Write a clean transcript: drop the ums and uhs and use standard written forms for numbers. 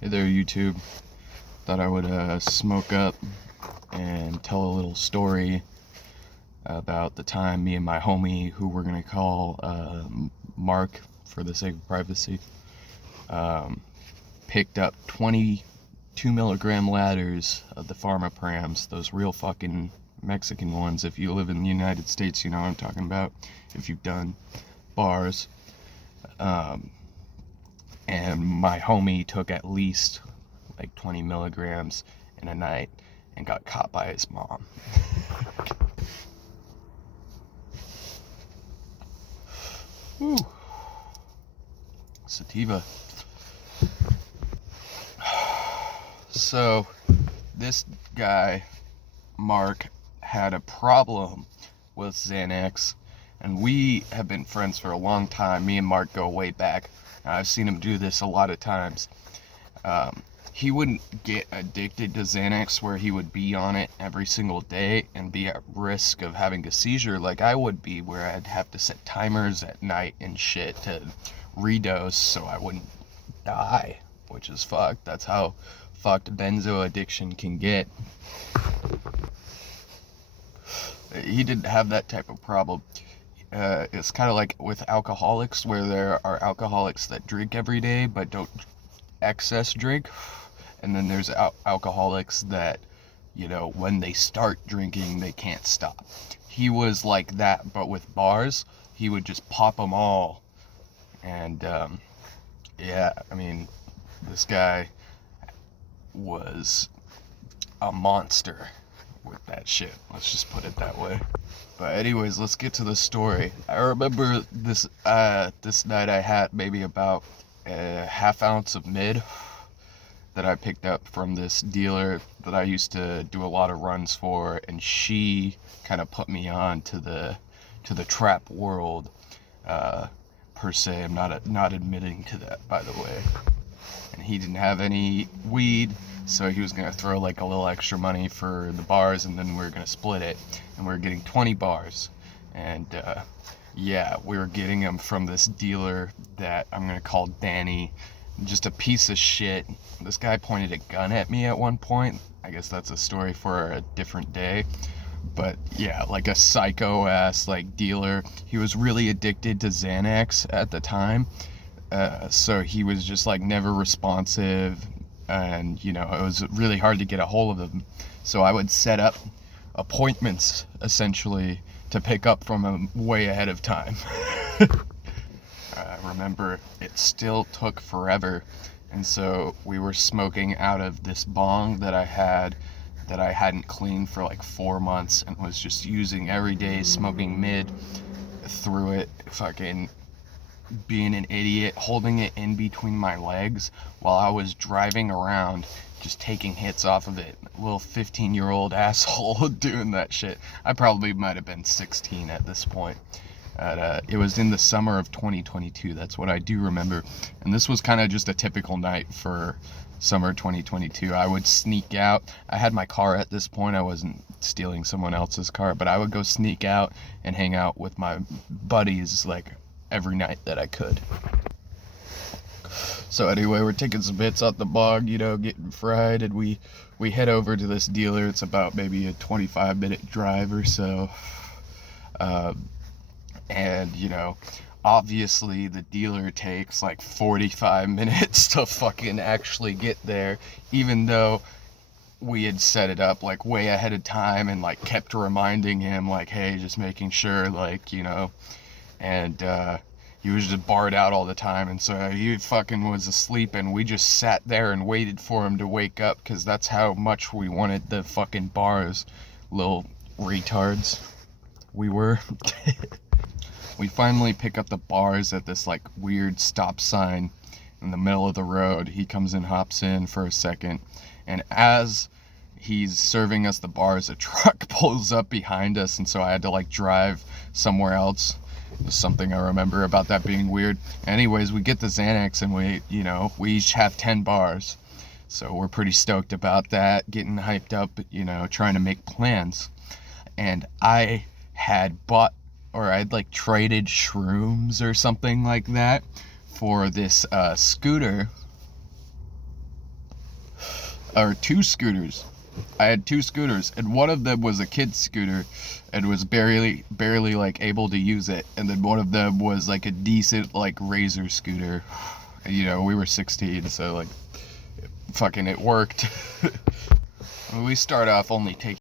Hey there, YouTube. Thought I would smoke up and tell a little story about the time me and my homie, who we're gonna call Mark for the sake of privacy, um, picked up 22 milligram ladders of the Pharma Prams, those real fucking Mexican ones. If you live in the United States, you know what I'm talking about. If you've done bars. Um, and my homie took at least like 20 milligrams in a night and got caught by his mom. Woo. Sativa. So, this guy, Mark, had a problem with Xanax, and we have been friends for a long time. Me and Mark go way back. I've seen him do this a lot of times. He wouldn't get addicted to Xanax where he would be on it every single day and be at risk of having a seizure like I would be, where I'd have to set timers at night and shit to redose so I wouldn't die, which is fucked. That's how fucked benzo addiction can get. He didn't have that type of problem. It's kind of like with alcoholics, where there are alcoholics that drink every day but don't excess drink, and then there's alcoholics that, you know, when they start drinking they can't stop. He was like that, but with bars he would just pop them all. And yeah, I mean, this guy was a monster with that shit, let's just put it that way. But anyways, let's get to the story. I remember this night I had maybe about a half ounce of mid that I picked up from this dealer that I used to do a lot of runs for, and she kind of put me on to the trap world, per se. I'm not admitting to that, by the way. And he didn't have any weed, so he was gonna throw like a little extra money for the bars, and then we were gonna split it, and we were getting 20 bars. And yeah, we were getting them from this dealer that I'm gonna call Danny. Just a piece of shit. This guy pointed a gun at me at one point. I guess that's a story for a different day. But yeah, like a psycho ass like dealer. He was really addicted to Xanax at the time. So he was just like never responsive, and you know, it was really hard to get a hold of him. So I would set up appointments essentially to pick up from him way ahead of time. I remember it still took forever, and so we were smoking out of this bong that I hadn't cleaned for like 4 months, and was just using every day, smoking mid through it, fucking being an idiot, holding it in between my legs while I was driving around, just taking hits off of it. Little 15-year-old asshole doing that shit. I probably might have been 16 at this point. It was in the summer of 2022, that's what I do remember. And this was kind of just a typical night for summer 2022. I would sneak out. I had my car at this point. I wasn't stealing someone else's car, but I would go sneak out and hang out with my buddies like every night that I could. So anyway, we're taking some hits out the bog, you know, getting fried, and we head over to this dealer. It's about maybe a 25-minute drive or so. And you know, obviously the dealer takes like 45 minutes to fucking actually get there, even though we had set it up like way ahead of time and like kept reminding him like, hey, just making sure, like, you know. And he was just barred out all the time, and so he fucking was asleep, and we just sat there and waited for him to wake up, because that's how much we wanted the fucking bars. Little retards we were. We finally pick up the bars at this like weird stop sign in the middle of the road. He comes and hops in for a second, and as he's serving us the bars, a truck pulls up behind us, and so I had to like drive somewhere else. There's something I remember about that being weird. Anyways, we get the Xanax, and we each have 10 bars. So we're pretty stoked about that, getting hyped up, you know, trying to make plans. And I had bought, or I'd like traded shrooms or something like that for this scooter or two scooters. I had two scooters, and one of them was a kid's scooter, and was barely like able to use it, and then one of them was like a decent like razor scooter. And, you know, we were 16, so like, fucking it worked. We start off only taking